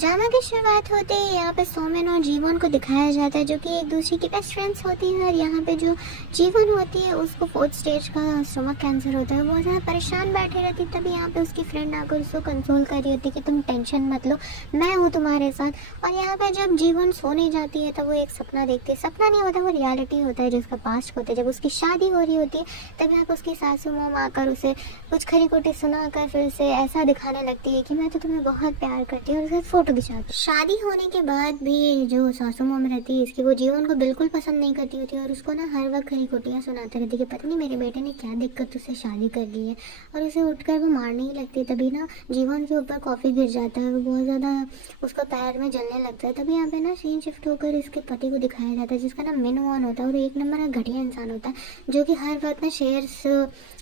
Drama की शुरुआत होते ही यहाँ पे सोमेन और जीवन को दिखाया जाता है, जो कि एक दूसरे की बेस्ट फ्रेंड्स होती है। और यहाँ पे जो जीवन होती है उसको 4th स्टेज का स्टमक कैंसर होता है। वो बहुत ज़्यादा परेशान बैठे रहती है। तभी यहाँ पे उसकी फ्रेंड आकर उसको कंसोल कर रही होती है कि तुम टेंशन मत लो, मैं हूँ तुम्हारे साथ। और यहाँ पे जब जीवन सोने जाती है तब वो एक सपना देखती है। सपना नहीं होता, वो रियलिटी होता है, जिसका पास्ट होता है। जब उसकी शादी हो रही होती है तब यहाँ पे उसकी सासू माँ आकर उसे कुछ खरी खोटी सुनाकर फिर उसे ऐसा दिखाने लगती है कि मैं तो तुम्हें बहुत प्यार करती हूँ, और उसके फोटो खिंचाती। शादी होने के बाद भी जो सासू माँ रहती है इसकी, वो जीवन को बिल्कुल पसंद नहीं करती होती है और उसको ना हर वक्त खरी खोटियाँ सुनाते रहती है कि पता नहीं मेरे बेटे ने क्या दिक्कत उससे शादी कर ली है, और उसे उठकर वो मारने ही लगती है। तभी ना जीवन के ऊपर कॉफ़ी गिर जाता है, वो बहुत ज़्यादा उसका पैर में जलने लगता है। तभी यहाँ पे ना सीन शिफ्ट होकर इसके पति को दिखाया जाता है, जिसका नाम मिन वॉन होता है, और एक नंबर का घटिया इंसान होता है, जो कि हर वक्त ना शेयर्स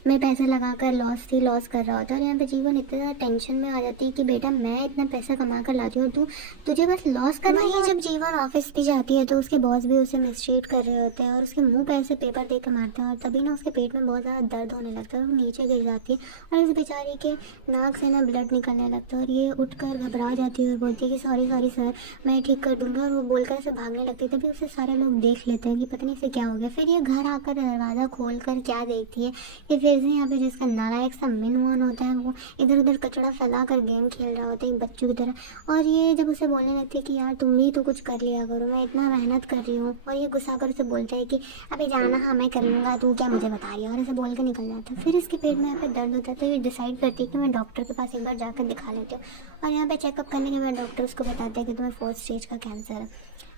में पैसा लगाकर लॉस कर रहा होता है। और यहाँ पे जीवन इतना ज़्यादा टेंशन में आ जाती है कि बेटा मैं इतना पैसा कमा कर लाती हूँ, तुझे बस लॉस करना ही। जब जीवन ऑफिस भी जाती है तो उसके बॉस भी उसे मिसट्रीट कर रहे होते हैं और उसके मुंह पे ऐसे पेपर दे के मारते हैं, और तभी ना उसके पेट में बहुत ज़्यादा दर्द होने लगता है और वो नीचे गिर जाती है और इस बेचारी के नाक से ना ब्लड निकलने लगता है। और ये उठकर घबरा जाती है और बोलती है कि सॉरी सर, मैं ठीक कर दूंगा, और वो बोलकर ऐसे भागने लगती है। तभी उसे सारे लोग देख लेते हैं कि पता नहीं इसे क्या हो गया। फिर ये घर आकर दरवाज़ा खोल कर क्या देखती है कि फिर से यहाँ पे जिसका नालायक सा मिन वॉन होता है वो इधर उधर कचड़ा फैला कर गेम खेल रहा होता है बच्चों की तरह। और ये जब उसे बोलने लगती है कि यार तुम भी तो कुछ कर लिया करो, मैं इतना मेहनत कर रही हूँ, और ये गुस्सा कर उसे बोलता है कि अबे जाना, हाँ मैं कर लूँगा, तू क्या मुझे बता रही है, और ऐसे बोल के निकल जाता है। फिर इसके पेट में यहाँ पे दर्द होता है तो ये डिसाइड करती है कि मैं डॉक्टर के पास एक बार जाकर दिखा लेती हूँ। और यहाँ पे चेकअप करने के बाद डॉक्टर उसको बताते हैं कि तुम्हें 4th स्टेज का कैंसर है।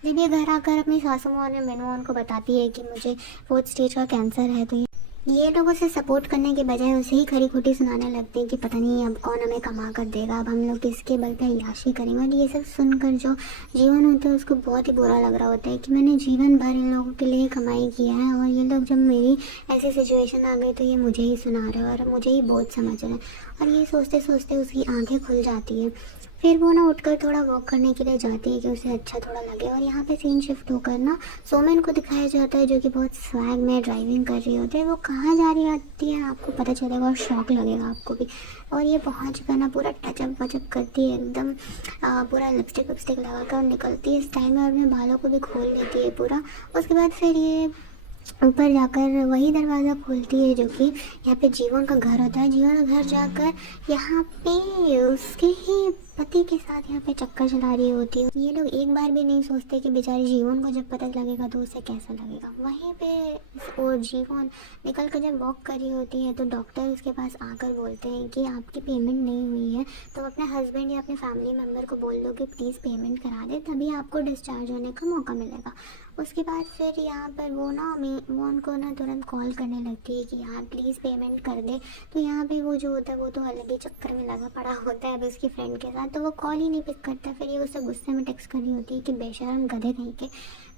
जब ये घर आकर अपनी सासू माँ और मेनू को बताती है कि मुझे 4th स्टेज का कैंसर है, तो ये लोग उसे सपोर्ट करने के बजाय उसे ही खरी खोटी सुनाने लगते हैं कि पता नहीं अब कौन हमें कमा कर देगा, अब हम लोग किसके बल पे याशी करेंगे। और ये सब सुनकर जो जीवन होता है उसको बहुत ही बुरा लग रहा होता है कि मैंने जीवन भर इन लोगों के लिए कमाई किया है, और ये लोग जब मेरी ऐसी सिचुएशन आ गई तो ये मुझे ही सुना रहे हैं और मुझे ही बहुत समझ रहे हैं। और ये सोचते सोचते उसकी आँखें खुल जाती हैं। फिर वो ना उठकर थोड़ा वॉक करने के लिए जाती है कि उसे अच्छा थोड़ा लगे। और यहाँ पे सीन शिफ्ट होकर ना सोमेन को दिखाया जाता है, जो कि बहुत स्वैग में ड्राइविंग कर रही होती है। वो कहाँ जा रही होती है आपको पता चलेगा और शौक लगेगा आपको भी। और ये पहुँच कर ना पूरा टचअप वचअप करती है एकदम, पूरा लिपस्टिक विपस्टिक लगा कर निकलती है स्टाइल में, और अपने बालों को भी खोल लेती है पूरा। उसके बाद फिर ये ऊपर जाकर वही दरवाज़ा खोलती है जो कि यहाँ पे जीवन का घर होता है। जीवन का घर जाकर यहाँ पे उसके ही पति के साथ यहाँ पे चक्कर चला रही होती है। ये लोग एक बार भी नहीं सोचते कि बेचारे जीवन को जब पता लगेगा तो उसे कैसा लगेगा। वहीं पे और जीवन निकल कर जब वॉक कर रही होती है तो डॉक्टर उसके पास आकर बोलते हैं कि आपकी पेमेंट नहीं हुई है, तो अपने हस्बैंड या अपने फैमिली मेम्बर को बोल दो कि प्लीज़ पेमेंट करा दे, तभी आपको डिस्चार्ज होने का मौका मिलेगा। उसके बाद फिर यहाँ पर वो उनको ना तुरंत कॉल करने लगती है कि यार प्लीज़ पेमेंट कर दे। तो यहाँ पे वो जो होता है वो तो अलग ही चक्कर में लगा पड़ा होता है अब उसकी फ्रेंड के साथ, तो वो कॉल ही नहीं पिक करता। फिर ये उसे गुस्से में टेक्स्ट कर रही होती है कि बेशरम गधे कहीं के,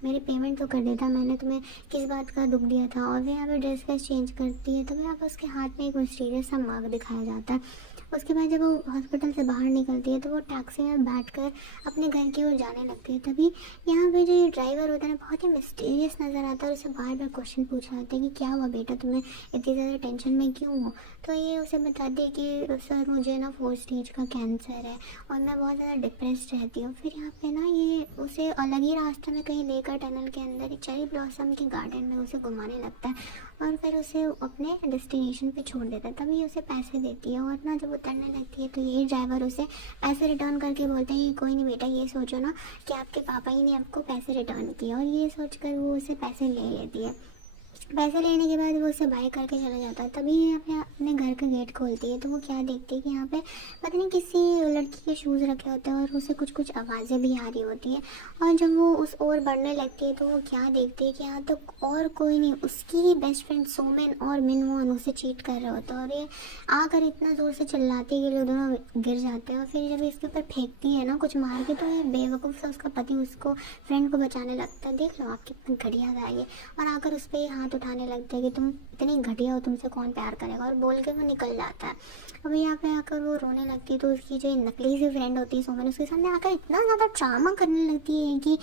मेरी पेमेंट तो कर देता, मैंने तुम्हें किस बात का दुख दिया था। और वो यहाँ पे ड्रेस वेस चेंज करती है, तो यहाँ पर उसके हाथ में एक मिस्टीरियस सा मग दिखाया जाता है। उसके बाद जब वो हॉस्पिटल से बाहर निकलती है तो वो टैक्सी में बैठकर अपने घर की ओर जाने लगती है। तभी यहाँ पे जो ड्राइवर होता है ना बहुत ही मिस्टीरियस नज़र आता है और उसे बार बार क्वेश्चन पूछा जाता है कि क्या हुआ बेटा, तुम्हें इतनी ज़्यादा टेंशन में क्यों हो। तो ये उसे बताती है कि सर मुझे ना 4th स्टेज का कैंसर है और मैं बहुत ज़्यादा डिप्रेस्ड रहती हूँ। फिर यहाँ पे ना ये उसे अलग ही रास्ते में कहीं लेकर टनल के अंदर एक चेरी ब्लॉसम के गार्डन में उसे घुमाने लगता है और फिर उसे अपने डेस्टिनेशन पे छोड़ देता है। तभी उसे पैसे देती है और ना जब उतरने लगती है तो ये ड्राइवर उसे पैसे रिटर्न करके बोलते हैं कि कोई नहीं बेटा, ये सोचो ना कि आपके पापा ही ने आपको पैसे रिटर्न किए, और ये सोचकर वो उसे पैसे ले लेती है। पैसे लेने के बाद वो उसे बाय करके चला जाता है। तभी यहाँ पे अपने घर का गेट खोलती है तो वो क्या देखती है कि यहाँ पे पता नहीं किसी लड़की के शूज़ रखे होते हैं और उसे कुछ कुछ आवाज़ें भी आ रही होती हैं। और जब वो उस ओर बढ़ने लगती है तो वो क्या देखती है कि यहाँ तो और कोई नहीं, उसकी ही बेस्ट फ्रेंड सोमेन और मिनमोहन उसे चीट कर रहे होते हैं। और ये आकर इतना ज़ोर से चिल्लाती है कि लोग दोनों गिर जाते हैं। और फिर जब इसके ऊपर फेंकती है ना कुछ मार के, तो ये बेवकूफ़ से उसका पति उसको फ्रेंड को बचाने लगता है। देख लो आप कितना घटिया था ये। और आकर उस पर हाथ उठाने लगते हैं कि तुम इतनी घटिया हो, तुमसे कौन प्यार करेगा, और बोल के वो निकल जाता है। अब यहाँ पे आकर वो रोने लगती है तो उसकी जो नकली सी फ्रेंड होती है सोमन, उसके सामने आकर इतना ज़्यादा ड्रामा करने लगती है कि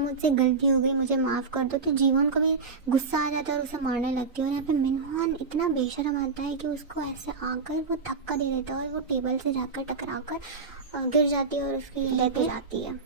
मुझसे गलती हो गई, मुझे माफ़ कर दो। तो जीवन को भी गुस्सा आ जाता है और उसे मारने लगती है। और यहाँ पे मिनमोहन इतना बेशरम आता है कि उसको ऐसे आकर वो धक्का दे देता है और वो टेबल से जाकर टकरा कर गिर जाती है और उसकी डेथ हो जाती है।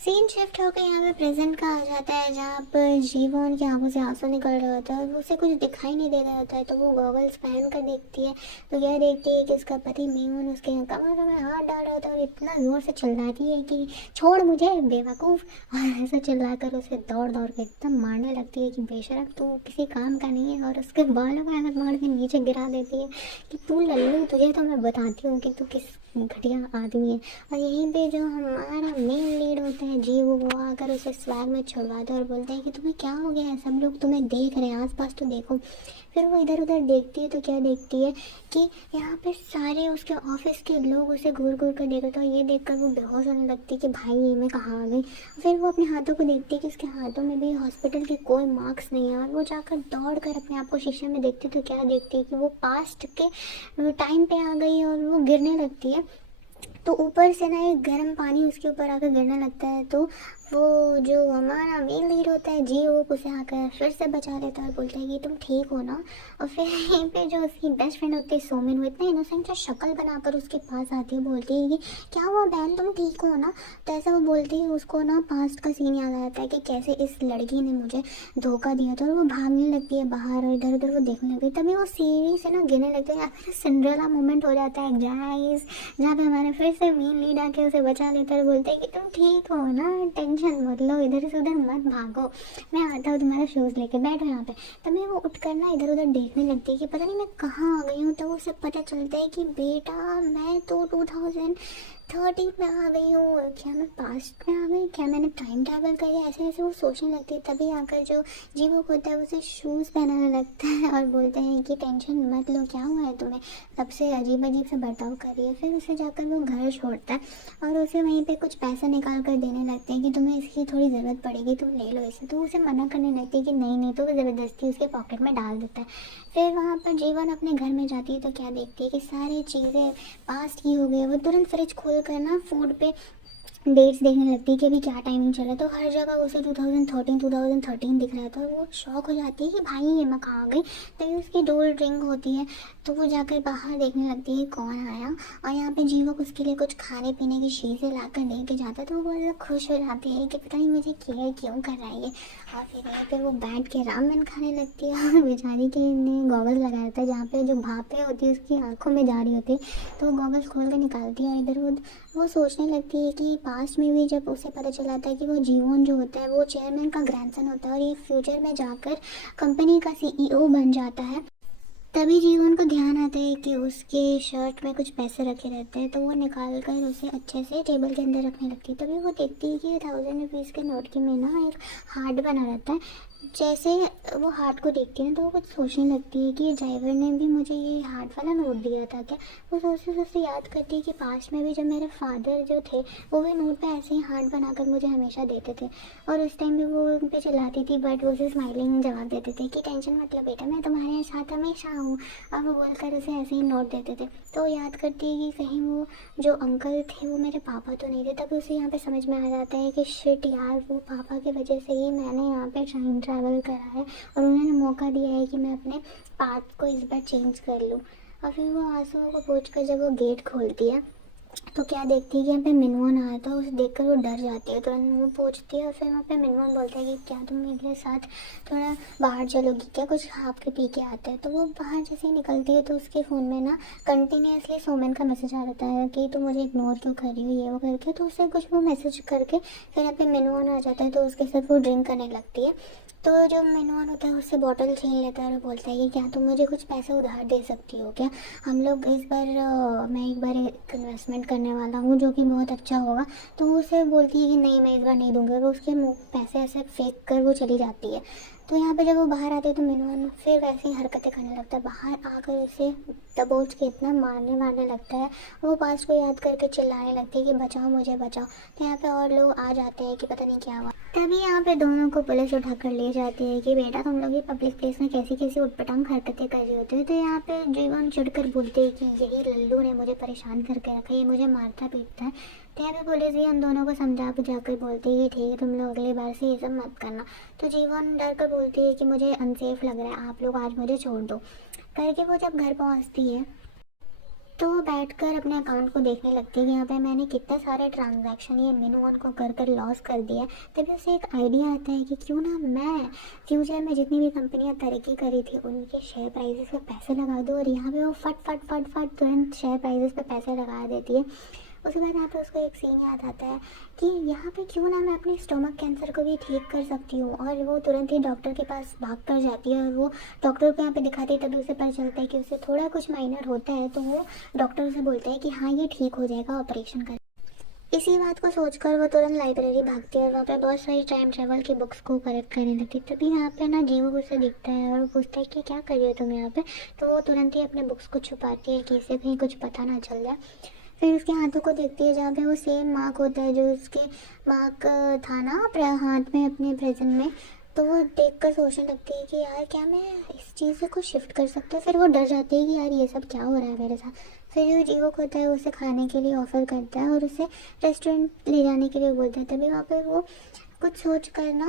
सीन शिफ्ट होकर यहाँ पे प्रेजेंट का आ जाता है, जहाँ पर जीवन की आंखों से आंसू निकल रहा होता है और उसे कुछ दिखाई नहीं दे रहा होता है। तो वो गॉगल्स पहन कर देखती है, तो यह देखती है कि उसका पति मेहुन उसके कमर में हाथ डाल रहा होता है और इतना जोर से चिल्लाती है कि छोड़ मुझे बेवकूफ़, और ऐसा चिल्लाकर उसे दौड़ दौड़ के एकदम मारने लगती है कि बेशरम तू किसी काम का नहीं है, और उसके बालों को ऐसा मार के नीचे गिरा देती है कि तू लल्लू, तुझे तो मैं बताती हूँ कि तू किस घटिया आदमी है। और यहीं पे जो हमारा मेन लीड होता है जी, वो आकर उसे स्वैग में छुड़वाते हैं और बोलते हैं कि तुम्हें क्या हो गया है, सब लोग तुम्हें देख रहे हैं, आसपास तो देखो। फिर वो इधर उधर देखती है तो क्या देखती है कि यहाँ पे सारे उसके ऑफिस के लोग उसे घूर घूर कर देख रहे थे, और ये देखकर वो बेहोश होने लगती है कि भाई ये मैं कहाँ आ गई। फिर वो अपने हाथों को देखती है कि उसके हाथों में भी हॉस्पिटल के कोई मार्क्स नहीं है, और वो जाकर दौड़ कर अपने आप को शीशे में देखती है तो क्या देखती है कि वो पास्ट के टाइम पे आ गई और वो गिरने लगती है। तो ऊपर से ना एक गर्म पानी उसके ऊपर आकर गिरने लगता है, तो वो जो हमारा मेन लीड होता है जी, वो उसे आकर फिर से बचा लेता है और बोलता है कि तुम ठीक हो ना। और फिर यहीं पे जो उसकी बेस्ट फ्रेंड होती है सोमिन, वो इतना इनोसेंट सा शक्ल बनाकर उसके पास आती है, बोलती है कि क्या हुआ बहन, तुम ठीक हो ना। तो ऐसा वो बोलती है, उसको ना पास्ट का सीन याद आ जाता है कि कैसे इस लड़की ने मुझे धोखा दिया था, और वो भागने लगती है बाहर और इधर उधर वो देखने लगती है। तभी वो सीढ़ी से ना गिरने लगती है, फिर सिंड्रेला मोमेंट हो जाता है गाइस, जहाँ पे हमारे फिर से मेन लीड आके उसे बचा लेता है, बोलते हैं कि तुम ठीक हो ना, टेंशन मत लो, इधर से उधर मत भागो, मैं आता हूँ तुम्हारा शूज़ लेके, बैठो यहाँ पे। तभी वो उठकर ना इधर उधर देखने लगती है कि पता नहीं मैं कहाँ आ गई हूँ। तो उसे पता चलता है कि बेटा मैं तो 2013 में आ गई हूँ, क्या मैं पास्ट में आ गई, क्या मैंने टाइम ट्रैवल कर लिया, ऐसे ऐसे वो सोचने लगती है। तभी आकर जो जीवक होता है उसे शूज़ पहनाने लगता है और बोलते हैं कि टेंशन मत लो, क्या हुआ है तुम्हें, तब से अजीब अजीब से बर्ताव कर रही है। फिर उसे जाकर वो घर छोड़ता है और उसे वहीं पे कुछ पैसा निकाल कर देने लगते हैं कि तुम्हें इसकी थोड़ी ज़रूरत पड़ेगी, तुम ले लो इसे। तो उसे मना करने लगती है कि नहीं नहीं, तो वो ज़बरदस्ती उसके पॉकेट में डाल देता है। फिर वहाँ पर जीवन अपने घर में जाती है तो क्या देखती है कि सारी चीज़ें पास्ट की हो गई। वो तुरंत फ्रिज खोल कर ना फूड पे डेट्स देखने लगती है कि अभी क्या टाइमिंग चल रहा है। तो हर जगह उसे 2013 दिख रहा था, और वो शॉक हो जाती है कि भाई ये मैं कहाँ गई। तभी उसकी डोर रिंग होती है, तो वो जाकर बाहर देखने लगती है कौन आया, और यहाँ पे जीवक उसके लिए कुछ खाने पीने की चीज़ें ला कर दे के जाता है। तो वो बहुत खुश हो जाती है कि पता नहीं मुझे केयर क्यों कर रहा है ये। और फिर यहाँ पे वो बैठ के रामेन खाने लगती है, और बेचारी के ने गॉगल्स लगाया था जहाँ पे जो भापें होती है उसकी आंखों में जा रही होती है, तो वो गॉगल्स खोल कर निकालती है और इधर वो सोचने लगती है कि पास्ट में भी जब उसे पता चला था कि वो जीवन जो होता है वो चेयरमैन का ग्रैंडसन होता है और ये फ्यूचर में जाकर कंपनी का सीईओ बन जाता है। तभी जीवन को ध्यान आता है कि उसके शर्ट में कुछ पैसे रखे रहते हैं, तो वो निकाल कर उसे अच्छे से टेबल के अंदर रखने लगती है। तभी वो देखती है कि 1000 रुपीज़ के नोट के में ना एक हार्ट बना रहता है। जैसे वो हार्ट को देखती है तो वो कुछ सोचने लगती है कि ड्राइवर ने भी मुझे ये हार्ट वाला नोट दिया था क्या। वो सोचते सोचते याद करती है कि पास्ट में भी जब मेरे फादर जो थे वो भी नोट पे ऐसे ही हार्ट बनाकर मुझे हमेशा देते थे, और उस टाइम भी वो उन पे चिल्लाती थी, बट वो उसे स्माइलिंग जवाब देते थे कि टेंशन मत लो बेटा, मैं तुम्हारे साथ हमेशा हूँ। और वो बोलकर उसे ऐसे ही नोट देते थे। तो याद करती है कि कहीं वो जो अंकल थे वो मेरे पापा तो नहीं थे। तब उसे यहाँ पे समझ में आ जाता है कि शिट यार, वो पापा की वजह से ही मैंने यहाँ पे टाइम ट्रैवल करा है, और उन्होंने मौका दिया है कि मैं अपने पाथ को इस बार चेंज कर लूँ। और फिर वो आंसुओं को पोंछ कर जब वो गेट खोलती है तो क्या देखती है कि यहाँ पे मिनवन आया था, उसे देखकर वो डर जाती है, तुरंत मुँह पोंछती है। और फिर वहाँ पे मिनवन बोलता है कि क्या तुम मेरे साथ थोड़ा बाहर चलोगी क्या, कुछ खा के पी के आते हैं। तो वो बाहर जैसे ही निकलती है तो उसके फ़ोन में ना कंटिन्यूसली सोमन का मैसेज आ जाता है कि तुम मुझे इग्नोर क्यों कर रही हो, ये वो करके। तो उससे कुछ वो मैसेज करके फिर यहाँ पे मिनवन आ जाता है, तो उसके साथ वो ड्रिंक करने लगती है। तो जो मिनवन होता है उससे बॉटल छीन लेता है और बोलता है कि क्या तुम मुझे कुछ पैसे उधार दे सकती हो क्या, हम लोग इस बार मैं एक बार एक इन्वेस्टमेंट करने वाला हूँ जो कि बहुत अच्छा होगा। तो वो उसे बोलती है कि नहीं मैं इस बार नहीं दूँगी, और उसके मुँह पैसे ऐसे फेंक कर वो चली जाती है। तो यहाँ पे जब वो बाहर आते हैं तो मिनवन फिर वैसी ही हरकतें करने लगता है, बाहर आकर उसे दबोच के इतना मारने लगता है। वो पास्ट को याद करके चिल्लाने लगती है कि बचाओ मुझे बचाओ। तो यहाँ पे और लोग आ जाते हैं कि पता नहीं क्या हुआ। तभी यहाँ पे दोनों को पुलिस उठाकर ले जाती है कि बेटा तुम लोग ये पब्लिक प्लेस में कैसी कैसी उटपटांग हरकतें कर रहे होते हो। तो यहाँ पे जीवन चिढ़कर बोलते हैं कि यही लल्लू ने मुझे परेशान करके रखा है, ये मुझे मारता पीटता है। तो यहाँ पे पुलिस ही उन दोनों को समझा बुझाकर बोलती है कि ठीक है तुम लोग अगली बार से ये सब मत करना। तो जीवन डर कर बोलती है कि मुझे अनसेफ लग रहा है, आप लोग आज मुझे छोड़ दो करके। वो जब घर पहुँचती है तो वो बैठकर अपने अकाउंट को देखने लगती है कि यहाँ पे मैंने कितने सारे ट्रांजैक्शन ये मिनवन को कर कर लॉस कर दिया। तभी उसे एक आइडिया आता है कि क्यों ना मैं फ्यूचर में जितनी भी कंपनियां तरक्की करी थी उनके शेयर प्राइसेस पे पैसे लगा दूँ। और यहाँ पे वो फट फट फट फट तुरंत शेयर प्राइसेस पे पैसे लगा देती है। उसके बाद यहाँ पे उसको एक सीन याद आता है कि यहाँ पे क्यों ना मैं अपने स्टोमक कैंसर को भी ठीक कर सकती हूँ। और वो तुरंत ही डॉक्टर के पास भाग कर जाती है और वो डॉक्टर को यहाँ पे दिखाती है। तभी उसे पता चलता है कि उसे थोड़ा कुछ माइनर होता है, तो वो डॉक्टर उसे बोलता है कि हाँ ये ठीक हो जाएगा ऑपरेशन कर। इसी बात को सोचकर वो तुरंत लाइब्रेरी भागती है और वहाँ पे बहुत सारी टाइम ट्रेवल की बुक्स को कलेक्ट करने लगती है। तभी यहाँ पे ना जीवो उसे दिखता है और वो पूछता है कि क्या कर रही हो तुम यहाँ पे। तो वो तुरंत ही अपने बुक्स को छुपाती है कि इसे कहीं कुछ पता ना चल जाए। फिर उसके हाथों को देखती है जहाँ पे वो सेम मार्क होता है जो उसके मार्क था ना हाथ में अपने प्रेजेंट में। तो वो देख कर सोचने लगती है कि यार क्या मैं इस चीज़ को शिफ्ट कर सकती हूँ। फिर वो डर जाती है कि यार ये सब क्या हो रहा है मेरे साथ। फिर जो जीवो होता है उसे खाने के लिए ऑफ़र करता है और उसे रेस्टोरेंट ले जाने के लिए बोलता है। तभी वहाँ पर वो कुछ सोच कर ना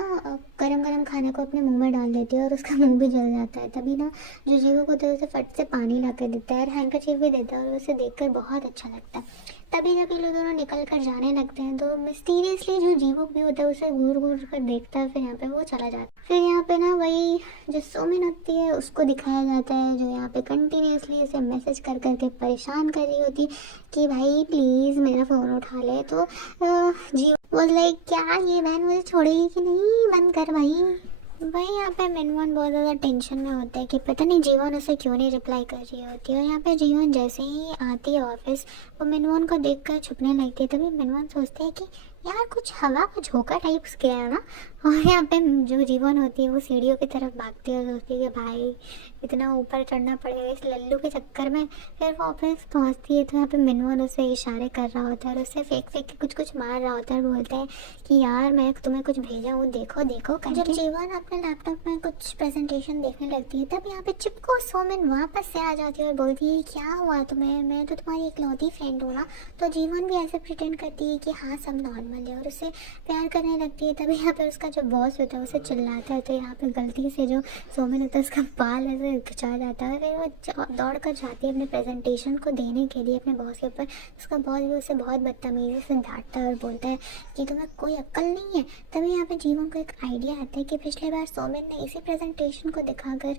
गरम गरम खाने को अपने मुंह में डाल देती है और उसका मुंह भी जल जाता है। तभी ना जो जीवो होता है उसे फट से पानी ला कर देता है और हैंकरचीफ भी देता है और उसे देखकर बहुत अच्छा लगता है। तभी जब ये लोग दोनों निकल कर जाने लगते हैं तो मिस्टीरियसली जो जीवो भी होता है उसे घूर घूर कर देखता है। फिर यहाँ पे वो चला जाता है। फिर यहाँ पे ना वही जो सोमिन होती है उसको दिखाया जाता है जो यहाँ पे कंटिन्यूसली इसे मैसेज कर करके परेशान कर रही होती कि भाई प्लीज़ मेरा फ़ोन उठा ले। तो जीवो वाज लाइक क्या ये बहन मुझे छोड़ेगी कि नहीं, बंद कर भाई। भाई यहाँ पे मिनवन बहुत ज़्यादा टेंशन में होता है कि पता नहीं जीवन उसे क्यों नहीं रिप्लाई कर रही होती है। और यहाँ पे जीवन जैसे ही आती है ऑफिस वो मिनवन को देखकर छुपने लगती है। तभी मिनवन सोचते हैं कि यार कुछ हवा का झोंका टाइप्स किया है ना। और यहाँ पे जो जीवन होती है वो सीढ़ियों की तरफ भागती है और सोचती है कि भाई इतना ऊपर चढ़ना पड़ेगा इस लल्लू के चक्कर में। फिर वो ऑफिस पहुँचती है तो यहाँ पे मिनवन उसे इशारे कर रहा होता है और उससे फेंक फेंक के कुछ कुछ मार रहा होता है और बोलता है कि यार मैं तुम्हें कुछ भेजा हूँ देखो देखो। जब जीवन अपने लैपटॉप में कुछ प्रेजेंटेशन देखने लगती है तब यहाँ पे चिपको सोमिन वापस से आ जाती है और बोलती है क्या हुआ तुम्हें, मैं तो तुम्हारी इकलौती फ्रेंड हूँ ना। तो जीवन भी ऐसे प्रिटेंड करती है कि हाँ सब नॉर्मल है और उससे प्यार करने लगती है। तभी यहाँ पे उसका जो बॉस होता है उसे चिल्लाता है तो यहाँ पे गलती से जो सोमिन होता है उसका बाल ऐसे खिंचा जाता है। फिर वो दौड़ कर जाती है अपने प्रेजेंटेशन को देने के लिए अपने बॉस के ऊपर। उसका बॉस भी उसे बहुत बदतमीजी से डांटता है और बोलता है कि तुम्हें कोई अक्ल नहीं है। तभी यहाँ पे जीवन को एक आइडिया आता है कि पिछले बार सोमिन ने इसी प्रेजेंटेशन को दिखाकर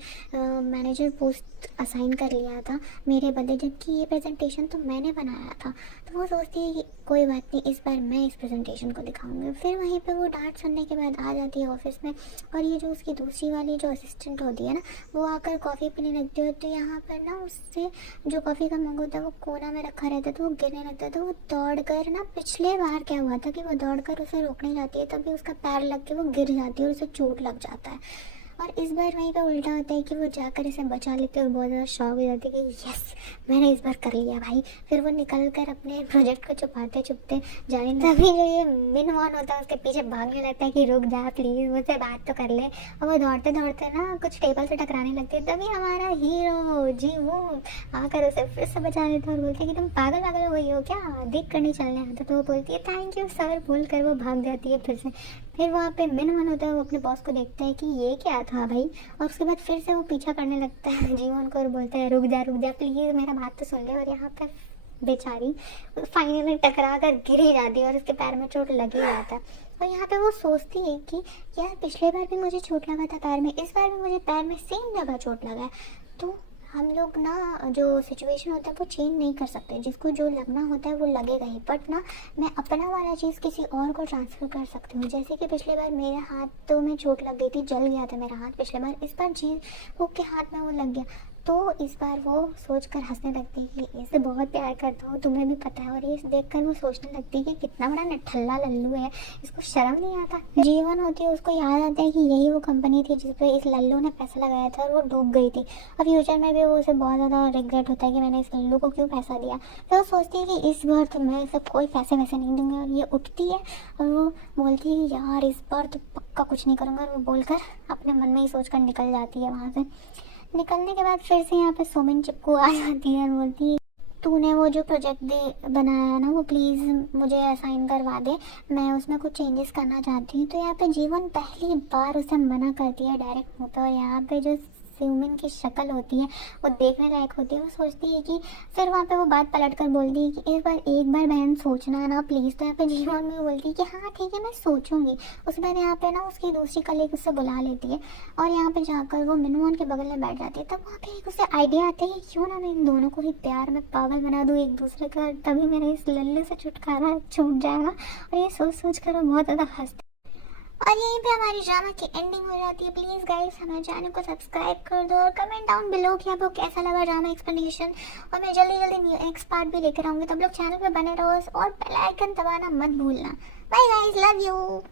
मैनेजर पोस्ट असाइन कर लिया था मेरे बदले, जबकि ये प्रेजेंटेशन तो मैंने बनाया था। तो वो सोचती है कि कोई बात नहीं इस बार मैं इस प्रेजेंटेशन को दिखाऊंगी। फिर वहीं पे वो डांट सुनने के बाद आ जाती है ऑफिस में और ये जो उसकी दूसरी वाली जो असिस्टेंट होती है ना वो आकर कॉफ़ी पीने लगती है। तो यहाँ पर ना उससे जो कॉफ़ी का मग होता है वो कोना में रखा रहता है तो वो गिरने लगता है। तो वो दौड़ कर ना पिछले बार क्या हुआ था कि वो दौड़ कर उसे रोकने जाती है तभी उसका पैर लग के वो गिर जाती है और उसे चोट लग जाता है। और इस बार वहीं पे उल्टा होता है कि वो जाकर इसे बचा लेते हुए बहुत ज़्यादा शॉक हो जाती है कि यस मैंने इस बार कर लिया भाई। फिर वो निकल कर अपने प्रोजेक्ट को छुपाते छुपते जाने तभी जो ये मिनवन होता है उसके पीछे भागने लगता है कि रुक जा प्लीज़ मुझसे बात तो कर ले। और वो दौड़ते दौड़ते ना कुछ टेबल से टकराने लगती है। तभी हमारा हीरो जी वो आकर उसे फिर से बचा लेता है और बोलते हैं कि तुम पागल पागल हो गई हो क्या, देख कर नहीं चलने आता। तो वो बोलती है थैंक यू सर बोल कर वो भाग जाती है फिर से। फिर वहाँ पे मिनवन होता है वो अपने बॉस को देखता है कि ये क्या था भाई। और उसके बाद फिर से वो पीछा करने लगता है जीवन को और बोलता है रुक जा प्लीज़ मेरा बात तो सुन ले। और यहाँ पे बेचारी फाइनली टकरा कर गिर ही जाती है और उसके पैर में चोट लग ही जाता है। और यहाँ पे वो सोचती है कि यार पिछले बार भी मुझे चोट लगा था पैर में, इस बार भी मुझे पैर में सेम जगह चोट लगा है। तो हम लोग ना जो सिचुएशन होता है वो चेंज नहीं कर सकते, जिसको जो लगना होता है वो लगेगा ही। बट ना मैं अपना वाला चीज़ किसी और को ट्रांसफ़र कर सकती हूँ। जैसे कि पिछले बार मेरे हाथों में चोट लग गई थी, जल गया था मेरा हाथ पिछले बार, इस बार जीव के हाथ में वो लग गया। तो इस बार वो सोचकर हंसने लगती है कि इससे बहुत प्यार करता हूँ तुम्हें भी पता है। और ये देखकर वो सोचने लगती है कि कितना बड़ा नठल्ला लल्लू है, इसको शर्म नहीं आता। जीवन होती है उसको याद आता है कि यही वो कंपनी थी जिस पर इस लल्लू ने पैसा लगाया था और वो डूब गई थी। और फ्यूचर में भी वो उसे बहुत ज़्यादा रिग्रेट होता है कि मैंने इस लल्लू को क्यों पैसा दिया। तो वो सोचती है कि इस बार तो मैं इसे कोई पैसे वैसे नहीं दूंगी। और ये उठती है और वो बोलती है कि यार इस बार तो पक्का कुछ नहीं करूँगा। और वो बोलकर अपने मन में ही सोच कर निकल जाती है वहाँ से। निकलने के बाद फिर से यहाँ पे सोमिन चिपको आ जाती है और बोलती है तूने वो जो प्रोजेक्ट बनाया है ना वो प्लीज़ मुझे असाइन करवा दे, मैं उसमें कुछ चेंजेस करना चाहती हूँ। तो यहाँ पे जीवन पहली बार उसे मना करती है डायरेक्ट मुँह पे। और यहाँ पे जो ह्यूमन की शक्ल होती है वो देखने लायक होती है। वो सोचती है कि फिर वहाँ पे वो बात पलट कर बोलती है कि एक बार बहन सोचना ना प्लीज़। तो यहाँ पे जीवन में बोलती है कि हाँ ठीक है मैं सोचूंगी। उसके बाद यहाँ पे ना उसकी दूसरी कलीग उससे बुला लेती है और यहाँ पे जाकर वो मिनमोहन के बगल में बैठ जाती है। तब वहाँ पे एक उसे आइडिया आता है कि क्यों ना मैं इन दोनों को ही प्यार में पागल बना दूँ एक दूसरे का, तभी मेरा इस लल्लू से छुटकारा छूट जाएगा। और ये सोच कर वो बहुत ज़्यादा हंसती और यहीं पे हमारी ड्रामा की एंडिंग हो जाती है। प्लीज़ गाइस हमारे चैनल को सब्सक्राइब कर दो और कमेंट डाउन बिलो कि आपको कैसा लगा ड्रामा एक्सप्लेनेशन। और मैं जल्दी जल्दी नेक्स्ट पार्ट भी लेकर आऊँगी, तब लोग चैनल पे बने रहो और बेल आइकन दबाना मत भूलना। Bye guys, love you.